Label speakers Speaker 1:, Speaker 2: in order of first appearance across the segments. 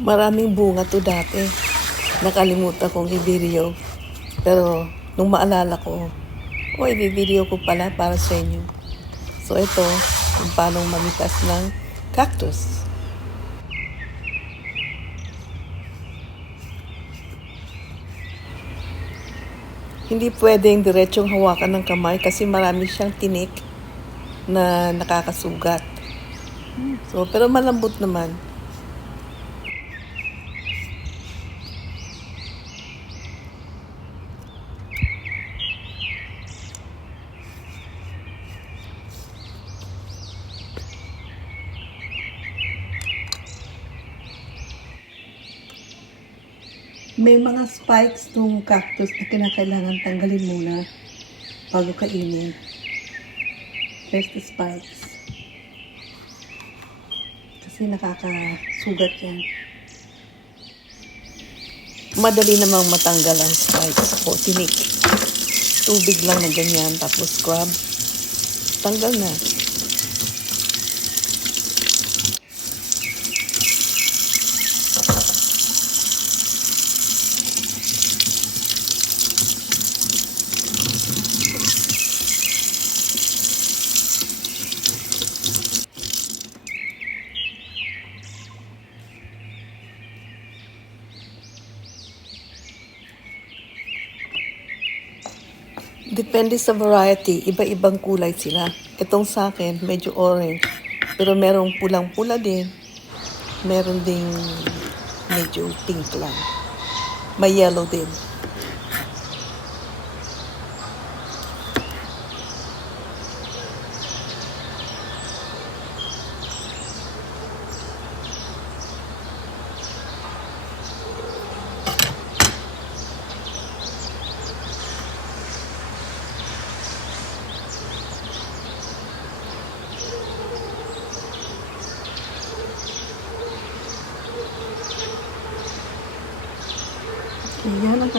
Speaker 1: Maraming bunga to dati. Nakalimutan kong i-video. Pero nung maalala ko, o i-video ko pala para sa inyo. So ito, kung paano mamitas ng cactus. Hindi pwedeng diretsong hawakan ng kamay kasi marami siyang tinik na nakakasugat. So, pero malambot naman. May mga spikes tong cactus na kinakailangan tanggalin muna bago kainin. There's the spikes. Kasi nakakasugat yan. Madali namang matanggal ang spikes o tinik. Tubig lang na ganyan, tapos scrub. Tanggal na. Depende sa variety, iba-ibang kulay sila. Itong sa akin, medyo orange. Pero merong pulang-pula din. Meron ding medyo pink lang. May yellow din. Yan ang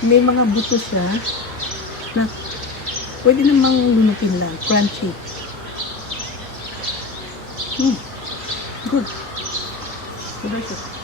Speaker 1: May mga buto siya na pwede namang lunukin lang. Crunchy. Hmm. Good. Delicious.